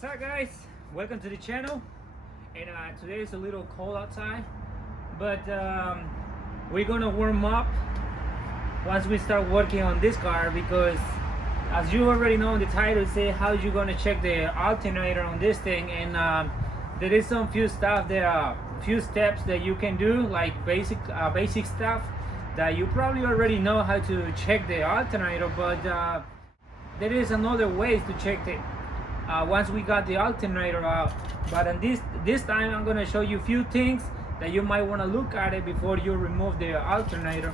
What's up, guys? Welcome to the channel. And today is a little cold outside, but we're gonna warm up once we start working on this car, because as you already know in the title, say how you gonna check the alternator on this thing. And there is some few stuff, there are few steps that you can do, like basic stuff that you probably already know how to check the alternator, but there is another ways to check it once we got the alternator out. But in this time I'm gonna show you a few things that you might want to look at it before you remove the alternator.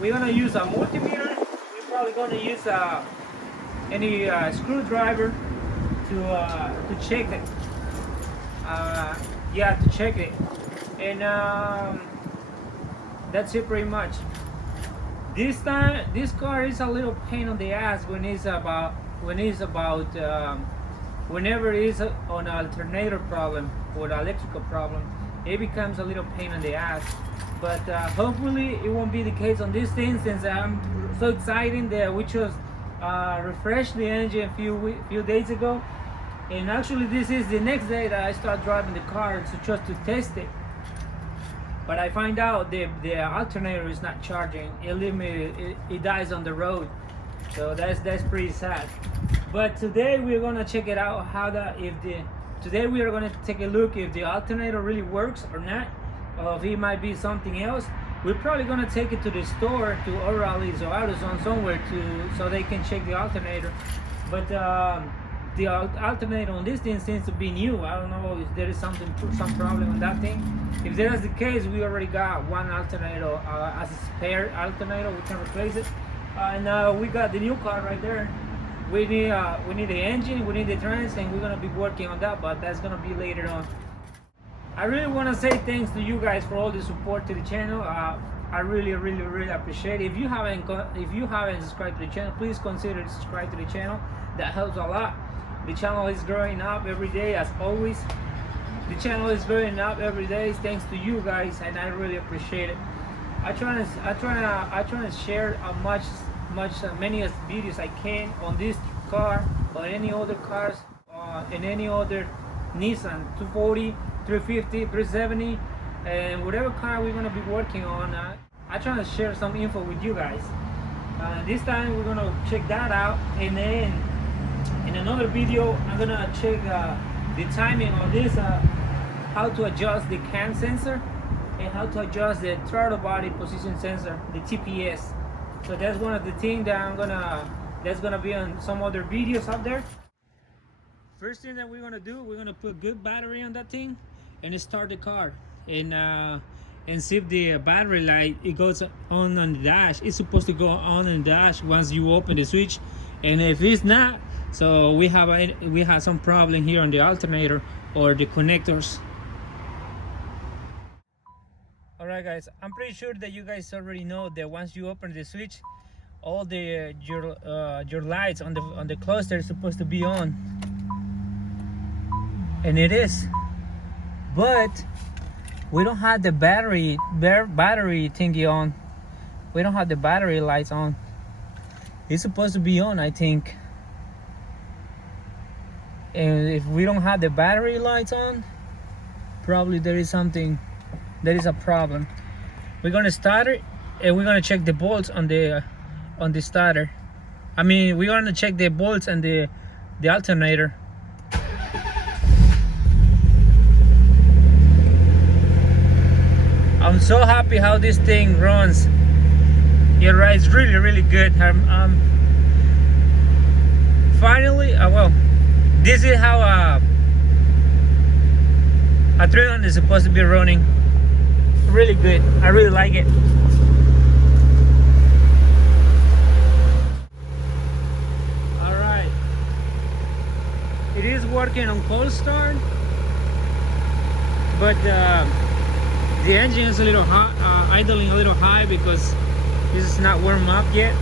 We're gonna use a multimeter. We're probably gonna use any screwdriver to check it. Yeah, to check it. And that's it pretty much. This time, this car is a little pain on the ass whenever it is on an alternator problem or an electrical problem. It becomes a little pain on the ass. But hopefully it won't be the case on this thing, since I'm so excited that we just refreshed the engine a few days ago. And actually this is the next day that I start driving the car just to test it. But I find out the alternator is not charging. It dies on the road. So that's pretty sad. But today we're gonna check it out today we are gonna take a look if the alternator really works or not, or if it might be something else. We're probably gonna take it to the store, to O'Reilly's or AutoZone somewhere, so they can check the alternator. But the alternator on this thing seems to be new. I don't know if there is some problem on that thing. If that is the case, we already got one alternator as a spare alternator. We can replace it. And we got the new car right there. We need the engine, we need the trans, and we're gonna be working on that, but that's gonna be later on. I really want to say thanks to you guys for all the support to the channel. I really appreciate it. If you haven't subscribed to the channel, please consider subscribe to the channel. That helps a lot. The channel is growing up every day, as always. The channel is growing up every day thanks to you guys, and I really appreciate it. I try to share many videos I can on this car, or any other cars, and any other Nissan 240, 350, 370, and whatever car we're gonna be working on. I try to share some info with you guys. This time we're gonna check that out, and then in another video I'm gonna check the timing on this, how to adjust the cam sensor, and how to adjust the throttle body position sensor, the TPS. So that's one of the things that that's gonna be on some other videos out there. First thing that we're gonna do, we're gonna put good battery on that thing and start the car, and see if the battery light it goes on the dash. It's supposed to go on the dash once you open the switch, and if it's not, so we have some problem here on the alternator or the connectors. Alright guys, I'm pretty sure that you guys already know that once you open the switch, all your lights on the cluster is supposed to be on, and it is, but we don't have the battery thingy on. We don't have the battery lights on. It's supposed to be on, I think. And if we don't have the battery lights on, probably there is a problem. We're gonna start it, and we're gonna check the bolts on the starter. I mean, we're gonna check the bolts and the alternator. I'm so happy how this thing runs. It rides really good. Finally, well, this is how a 300 is supposed to be running. Really good. I really like it. Alright, it is working on cold start, but the engine is a little hot, idling a little high, because this is not warm up yet.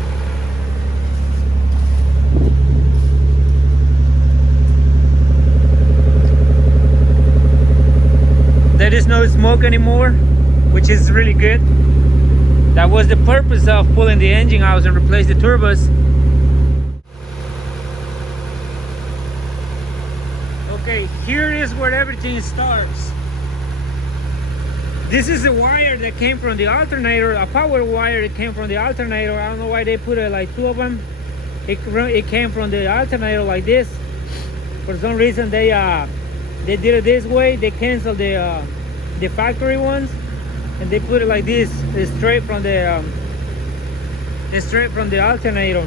There is no smoke anymore, which is really good. That was the purpose of pulling the engine out and replace the turbos. Okay, here is where everything starts. This is the wire that came from the alternator, a power wire that came from the alternator. I don't know why they put it like two of them. It came from the alternator like this. For some reason they did it this way. They canceled the factory ones and they put it like this, straight from the alternator.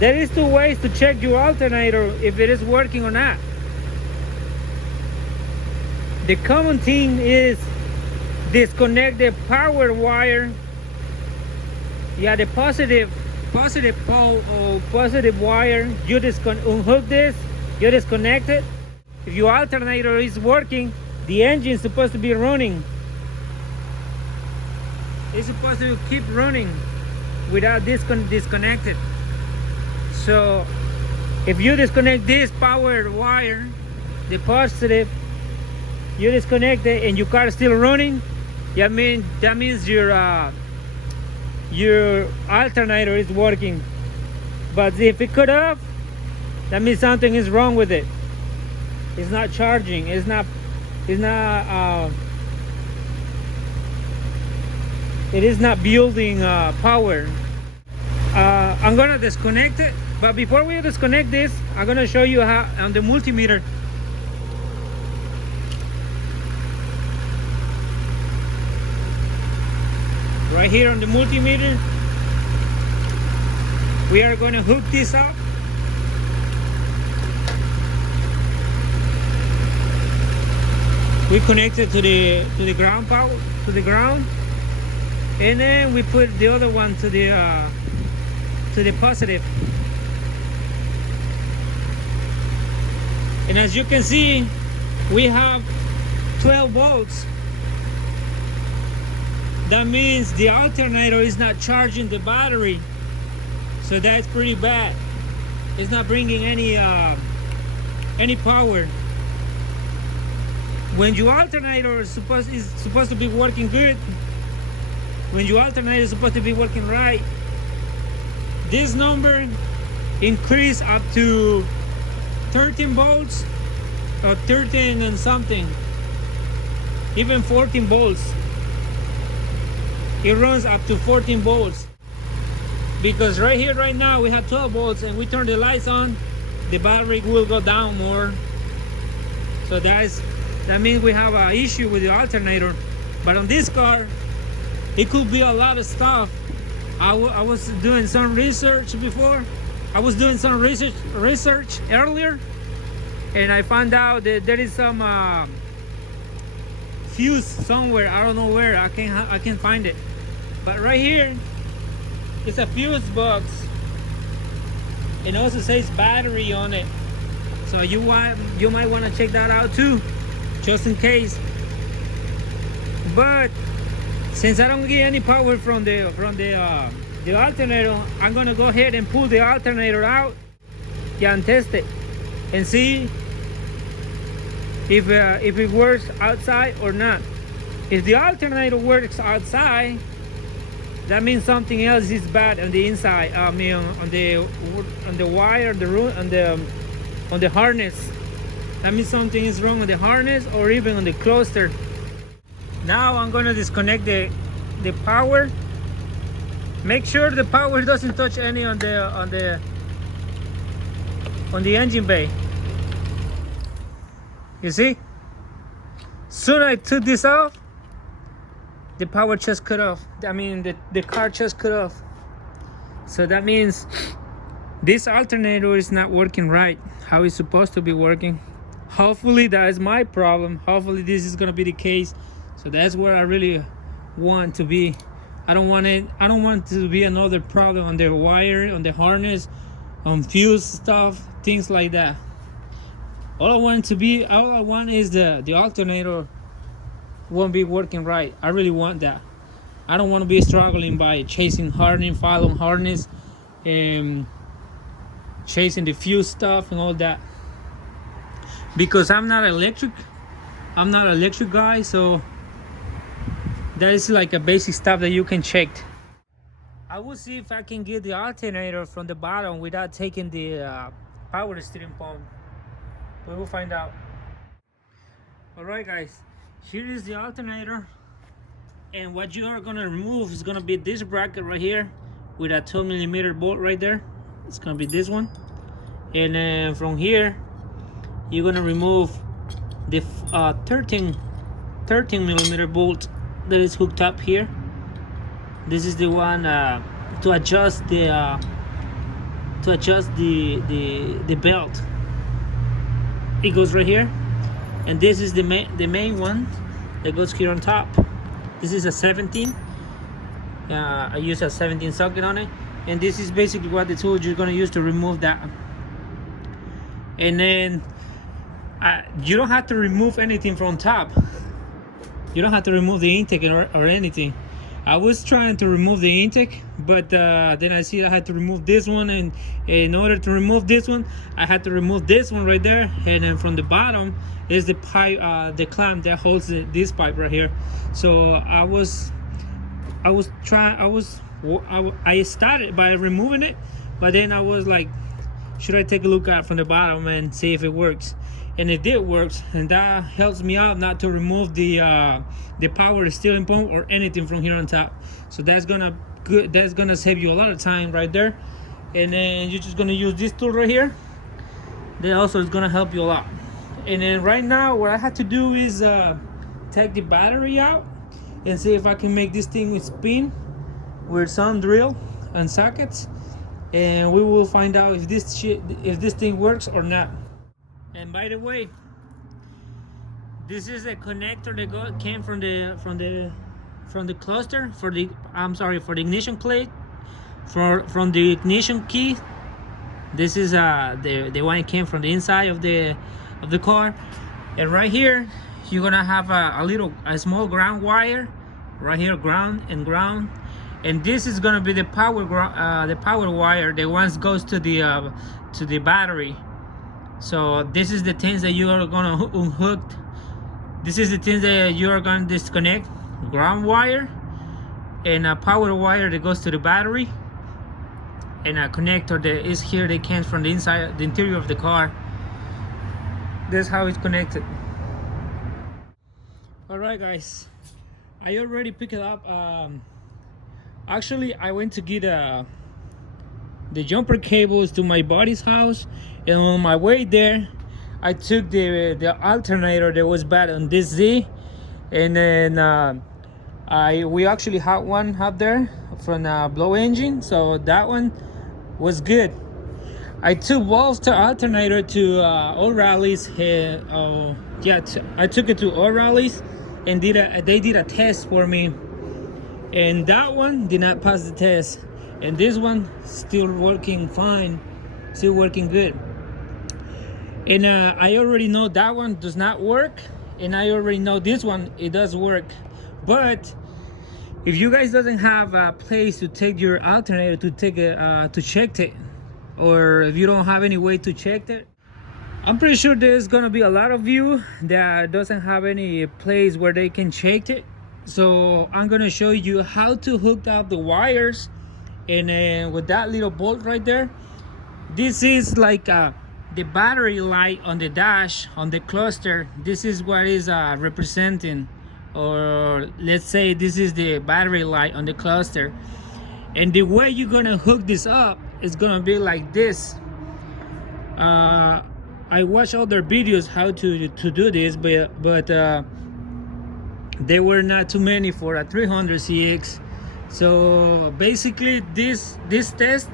There is two ways to check your alternator if it is working or not. The common thing is disconnect the power wire. Yeah, the positive pole or positive wire. You unhook this, you disconnect it. If your alternator is working, the engine is supposed to be running. It's supposed to keep running without disconnected. So if you disconnect this power wire, the positive, you disconnect it and your car is still running, that means your alternator is working. But if it cut off, that means something is wrong with it. It's not charging. It is not building power. I'm gonna disconnect it, but before we disconnect this, I'm gonna show you how on the multimeter. Right here on the multimeter, we are going to hook this up. We connect it to the ground power, to the ground, and then we put the other one to the positive. And as you can see, we have 12 volts. That means the alternator is not charging the battery, so that's pretty bad. It's not bringing any power. When your alternator is supposed to be working good, when your alternator is supposed to be working right, this number increase up to 13 volts or 13 and something, even 14 volts. It runs up to 14 volts, because right here right now we have 12 volts and we turn the lights on, the battery will go down more. So that means we have an issue with the alternator. But on this car, it could be a lot of stuff. I was doing some research before. I was doing some research earlier, and I found out that there is some fuse somewhere. I don't know where. I can't find it. But right here, it's a fuse box. It also says battery on it. So you might want to check that out too, just in case. But since I don't get any power from the alternator, I'm gonna go ahead and pull the alternator out and test it and see if it works outside or not. If the alternator works outside, that means something else is bad on the inside. I mean, on the wire, on the harness. That means something is wrong with the harness or even on the cluster. Now I'm gonna disconnect the power. Make sure the power doesn't touch any on the engine bay. You see? Soon I took this off, the power just cut off. I mean, the car just cut off. So that means this alternator is not working right, how it's supposed to be working. Hopefully that is my problem. Hopefully this is gonna be the case. So that's where I really want to be. I don't want to be another problem on the wire, on the harness, on fuse stuff, things like that. All I want is the alternator won't be working right. I really want that. I don't want to be struggling by chasing harness, following harness, and chasing the fuse stuff and all that. Because I'm not electric guy, so that is like a basic stuff that you can check. I will see if I can get the alternator from the bottom without taking the power steering pump. We will find out. Alright guys, here is the alternator, and what you are gonna remove is gonna be this bracket right here with a 12mm bolt right there. It's gonna be this one, and then from here you're gonna remove the 13mm bolt that is hooked up here. This is the one to adjust the belt. It goes right here, and this is the main one that goes here on top. This is a 17. I use a 17 socket on it, and this is basically what the tool you're gonna use to remove that. And then you don't have to remove anything from top. You don't have to remove the intake or anything. I was trying to remove the intake, but then I see I had to remove this one, and in order to remove this one, I had to remove this one right there, and then from the bottom is the pipe, the clamp that holds this pipe right here. So I started by removing it, but then I was like, should I take a look at from the bottom and see if it works? And it did work, and that helps me out not to remove the power steering pump or anything from here on top. So that's gonna save you a lot of time right there. And then you're just gonna use this tool right here. That also is gonna help you a lot. And then right now what I have to do is take the battery out and see if I can make this thing spin with some drill and sockets, and we will find out if this thing works or not. And by the way, this is a connector that came from the cluster for the ignition plate, from the ignition key. This is the one that came from the inside of the car. And right here you're gonna have a small ground wire right here, ground, and this is gonna be the power wire that once goes to the battery. So this is the things that you are gonna unhook. This is the things that you are gonna disconnect: ground wire, and a power wire that goes to the battery, and a connector that is here that comes from the inside, the interior of the car. That's how it's connected. All right, guys, I already picked it up. Actually, I went to get the jumper cables to my buddy's house, and on my way there I took the alternator that was bad on this Z, and then we actually had one up there from a blow engine, so that one was good. I took both the alternator to O'Reilly's. I took it to O'Reilly's, and they did a test for me, and that one did not pass the test, and this one still working fine, still working good. And I already know that one does not work, and I already know this one, it does work. But if you guys doesn't have a place to take your alternator to check it, or if you don't have any way to check it, I'm pretty sure there's gonna be a lot of you that doesn't have any place where they can check it. So I'm gonna show you how to hook up the wires, and with that little bolt right there, this is like the battery light on the dash on the cluster. This is what is representing, or let's say this is the battery light on the cluster. And the way you're gonna hook this up is gonna be like this. I watched other videos how to do this, but there were not too many for a 300CX. So basically this test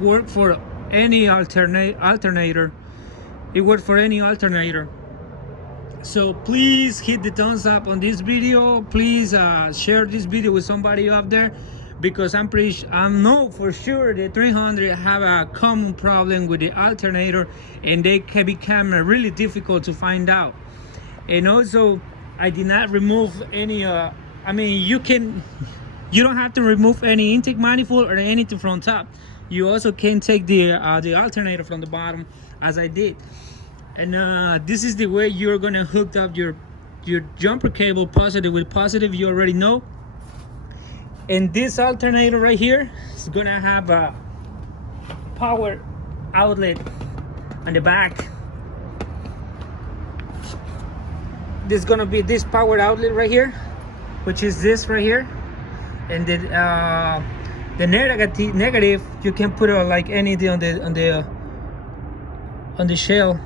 worked for any alternator. It worked for any alternator. So please hit the thumbs up on this video. Please share this video with somebody up there, because I know for sure the 300 have a common problem with the alternator, and they can become really difficult to find out. And also, I did not remove any you don't have to remove any intake manifold or anything from top. You also can take the alternator from the bottom, as I did. And this is the way you're gonna hook up your jumper cable, positive with positive, you already know. And this alternator right here is gonna have a power outlet on the back. there's gonna be this power outlet right here, which is this right here, and the negative you can put it like anything on the shell.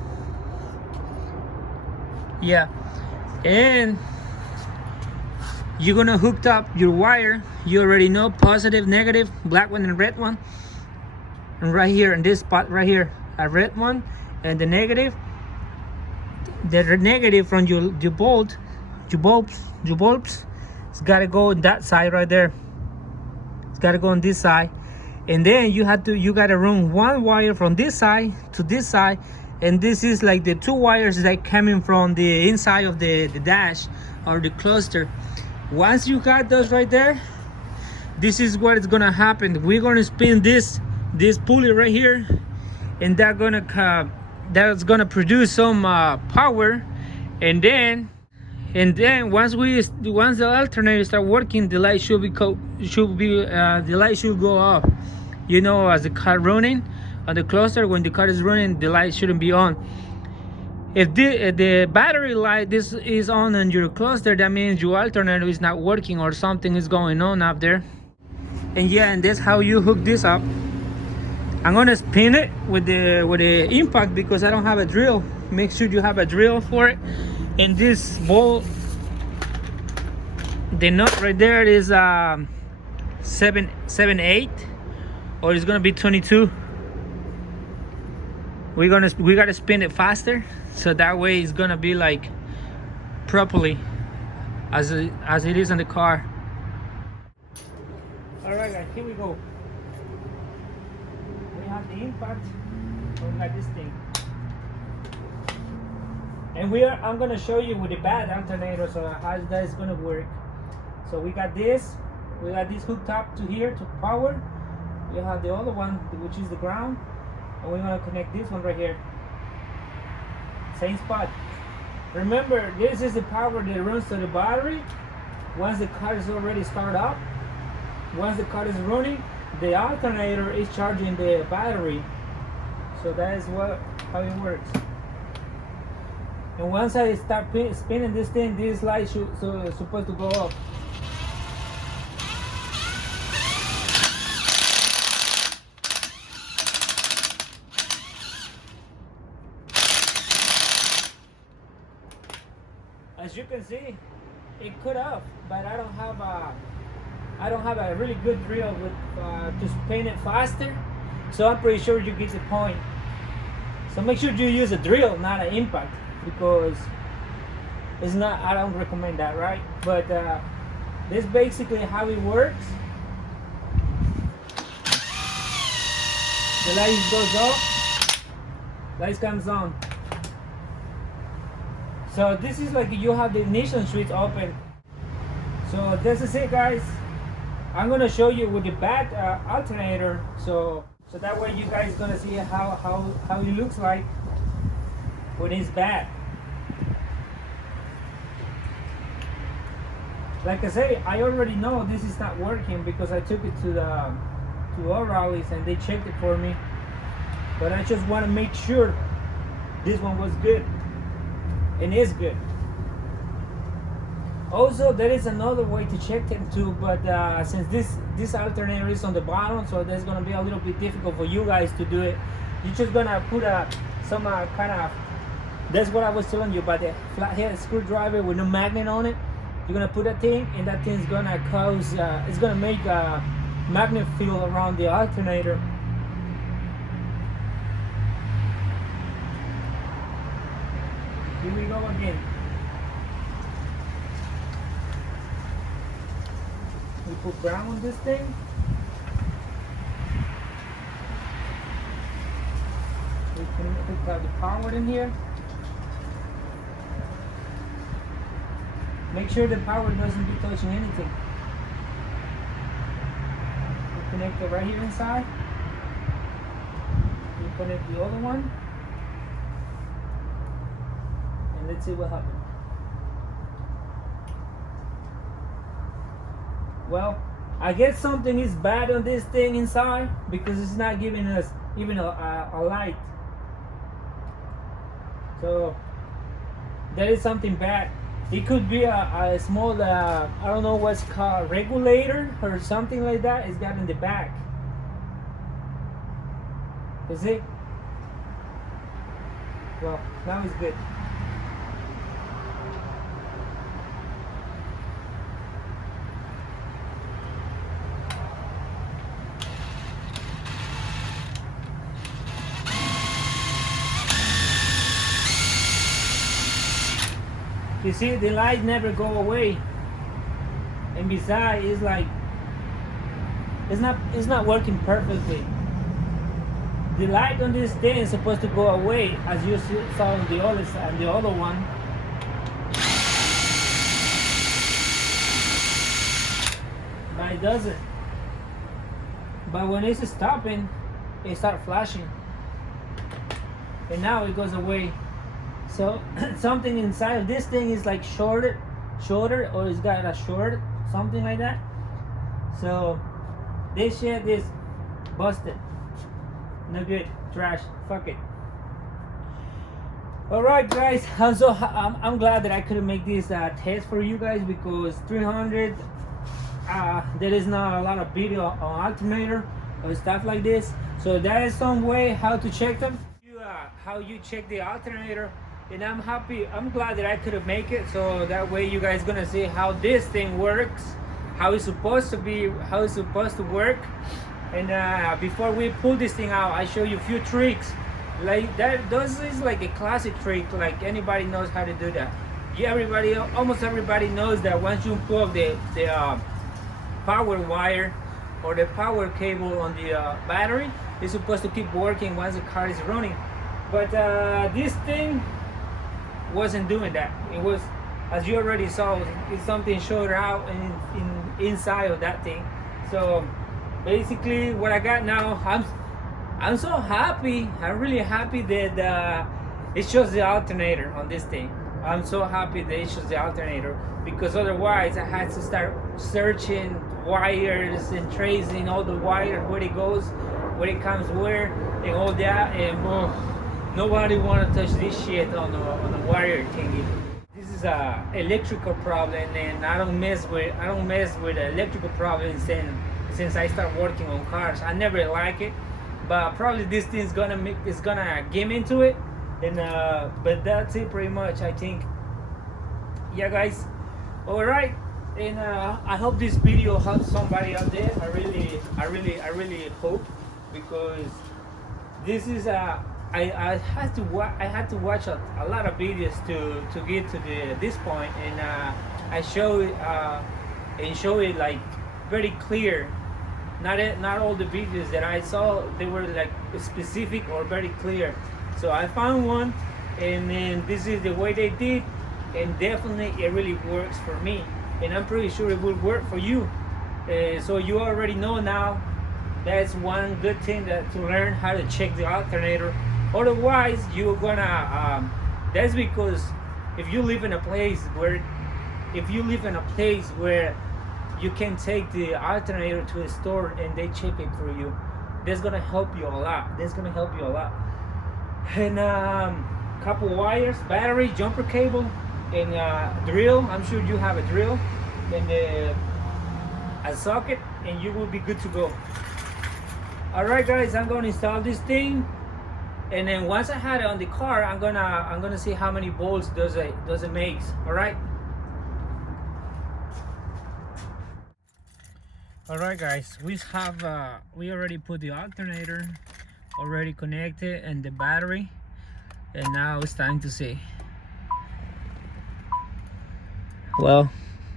Yeah, and you're gonna hook up your wire. You already know, positive, negative, black one and red one, and right here in this spot right here, a red one, and the negative from your bulbs, it's gotta go on that side right there. It's gotta go on this side, and then you gotta run one wire from this side to this side, and this is like the two wires that coming from the inside of the dash or the cluster. Once you got those right there, this is what is gonna happen. We're gonna spin this pulley right here, and that's gonna produce some power, and then once the alternator start working, the light should go off. You know, as the car running on the cluster, when the car is running, the light shouldn't be on. If the battery light this is on your cluster, that means your alternator is not working or something is going on up there. And yeah, and that's how you hook this up. I'm gonna spin it with the impact because I don't have a drill. Make sure you have a drill for it. And this bolt, the nut right there is 7/8, or it's gonna be 22. We gotta spin it faster, so that way it's gonna be like properly as it is on the car. All right, guys, here we go. We have the impact, and we got this thing. And I'm gonna show you with the bad alternator, so how that is gonna work. So we got this hooked up to here to power. You have the other one, which is the ground, and we're gonna connect this one right here. Same spot. Remember, this is the power that runs to the battery. Once the car is already started up, once the car is running, the alternator is charging the battery. So that is how it works. And once I start spinning this thing, this light is supposed to go off. As you can see, it cut off, but I don't have a really good drill to spin it faster. So I'm pretty sure you get the point. So make sure you use a drill, not an impact, because I don't recommend that, right? But this is basically how it works. The light goes off, light comes on. So this is like you have the ignition switch open. So this is it, guys. I'm gonna show you with the bad alternator, so that way you guys gonna see how it looks like when it's bad. Like I say, I already know this is not working because I took it to O'Reilly's and they checked it for me. But I just want to make sure this one was good, and is good. Also, there is another way to check them too, but since this alternator is on the bottom, so that's gonna be a little bit difficult for you guys to do it. You're just gonna put some kind of, that's what I was telling you about the flathead screwdriver with no magnet on it. You're gonna put that thing, and that thing's gonna cause, it's gonna make a magnet field around the alternator. Here we go again. We put ground on this thing. We can hook up the power in here. Make sure the power doesn't be touching anything. We connect it right here inside. We connect the other one. And let's see what happens. Well, I guess something is bad on this thing inside because it's not giving us even a light. So there is something bad. It could be a small, I don't know what's called, regulator or something like that. It's got in the back. You see? Well, now it's good. You see, the light never go away, and besides, it's like it's not working perfectly. The light on this thing is supposed to go away, as you saw on the other side, the other one. But it doesn't. But when it's stopping, it starts flashing, and now it goes away. So something inside of this thing is like shorter, or it's got a short, something like that. So this shit is busted. No good. Trash. Fuck it. Alright guys, I'm glad that I couldn't make this test for you guys, because 300 there is not a lot of video on alternator or stuff like this. So there is some way how to check them, how you check the alternator. And I'm glad that I could make it, so that way you guys gonna see how this thing works, how it's supposed to be, how it's supposed to work. And before we pull this thing out, I show you a few tricks like that. This is like a classic trick, like anybody knows how to do that. Yeah, almost everybody knows that once you pull the power wire or the power cable on the battery, it's supposed to keep working once the car is running. But this thing wasn't doing that. It was, as you already saw, it's something showed out in inside of that thing. So basically what I got now, I'm so happy. I'm really happy that it shows the alternator on this thing. I'm so happy that it shows the alternator, because otherwise I had to start searching wires and tracing all the wires, where it goes, where it comes where, and all that. And nobody want to touch this shit on the wire thingy. This is a electrical problem, and I don't mess with electrical problems since I start working on cars. I never like it, but probably this thing's gonna get me into it. And but that's it pretty much, I think. Yeah guys, all right. And I hope this video helps somebody out there. I really hope, because this is I had to watch a lot of videos to get to this point, and I show it like very clear. Not all the videos that I saw, they were like specific or very clear. So I found one, and then this is the way they did, and definitely it really works for me, and I'm pretty sure it will work for you. So you already know now. That's one good thing to learn how to check the alternator. Otherwise, you're gonna that's because if you live in a place where you can take the alternator to a store and they check it for you, that's gonna help you a lot. And couple wires, battery, jumper cable, and drill. I'm sure you have a drill, and a socket, and you will be good to go. All right guys, I'm gonna install this thing. And then once I had it on the car, I'm gonna see how many volts does it make. All right. All right, guys. We already put the alternator already connected and the battery, and now it's time to see. Well,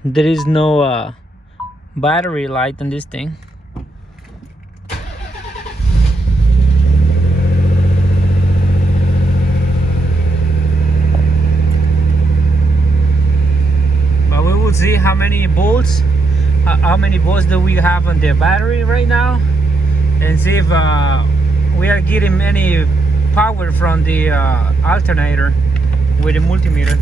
there is no battery light on this thing. See how many volts do we have on the battery right now, and see if we are getting any power from the alternator with the multimeter.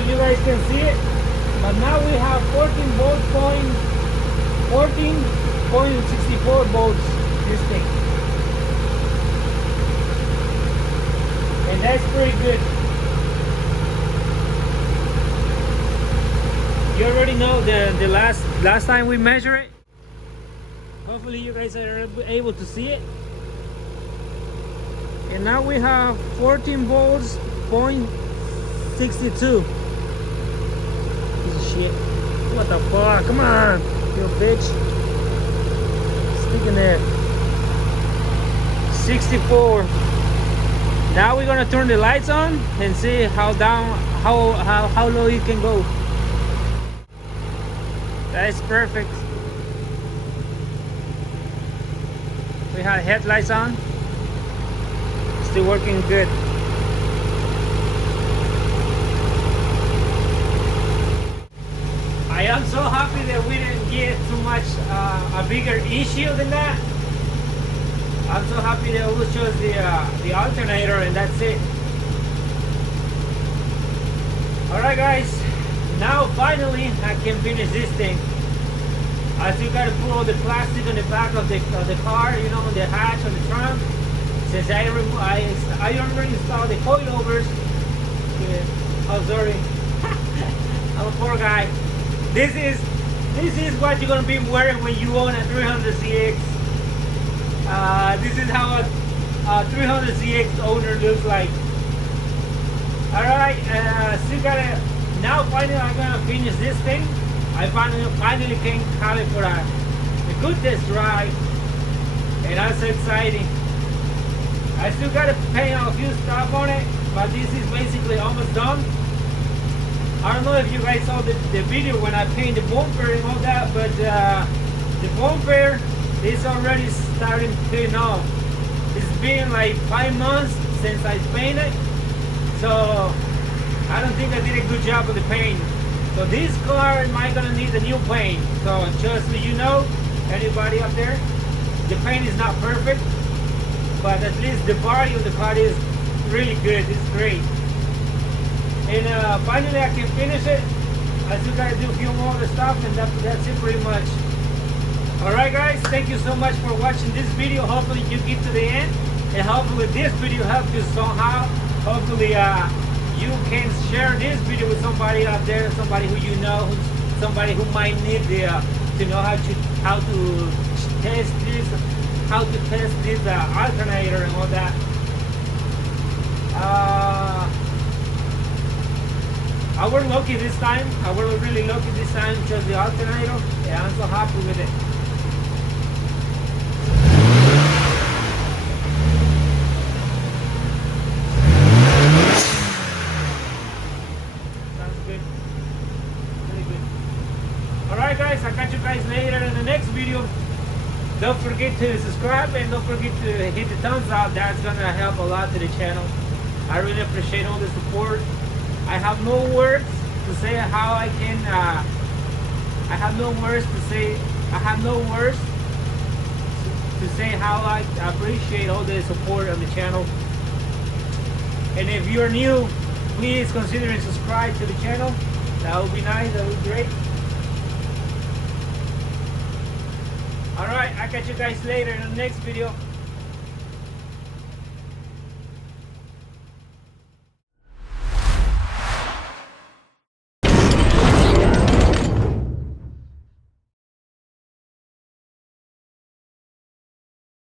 if you guys can see it, but now we have 14.64 volts this thing, and that's pretty good. You already know the last time we measured it. Hopefully you guys are able to see it. And now we have 14 volts, 0.62. Piece of shit. What the fuck? Come on, you bitch. Stick in there. 64. Now we're gonna turn the lights on and see how low you can go. That is perfect. We have headlights on. Still working good. I am so happy that we didn't get too much a bigger issue than that. I'm so happy that it was just the alternator and that's it. Alright guys, now finally I can finish this thing. I still gotta put all the plastic on the back of the car, you know, on the hatch, on the trunk. Since I already installed the coilovers. Yeah. Oh, sorry. I'm a poor guy. This is what you're gonna be wearing when you own a 300CX. This is how a 300CX owner looks like. Alright, still gotta, now finally I'm gonna finish this thing. I finally can have it for a good test drive, and that's exciting. I still gotta paint a few stuff on it, but this is basically almost done. I don't know if you guys saw the video when I painted the bumper and all that, but the bumper is already starting to clean off. It's been like 5 months since I painted, so I don't think I did a good job with the paint. So this car might gonna need a new paint. So just so you know, anybody up there, the paint is not perfect, but at least the body of the car is really good. It's great. And finally I can finish it. I still gotta do a few more of the stuff, and that's it pretty much. Alright guys, thank you so much for watching this video. Hopefully you get to the end, and hopefully this video helped you somehow. Hopefully you can share this video with somebody out there, somebody who you know, somebody who might need to know how to test this, alternator and all that. I was lucky this time. I was really lucky this time, just the alternator, and I'm so happy with it. Alright guys, I'll catch you guys later in the next video. Don't forget to subscribe and don't forget to hit the thumbs up. That's gonna help a lot to the channel. I really appreciate all the support. I have no words to say how I can I have no words to say how I appreciate all the support on the channel. And if you're new, please consider and subscribe to the channel. That would be nice, that would be great. Alright, I'll catch you guys later in the next video.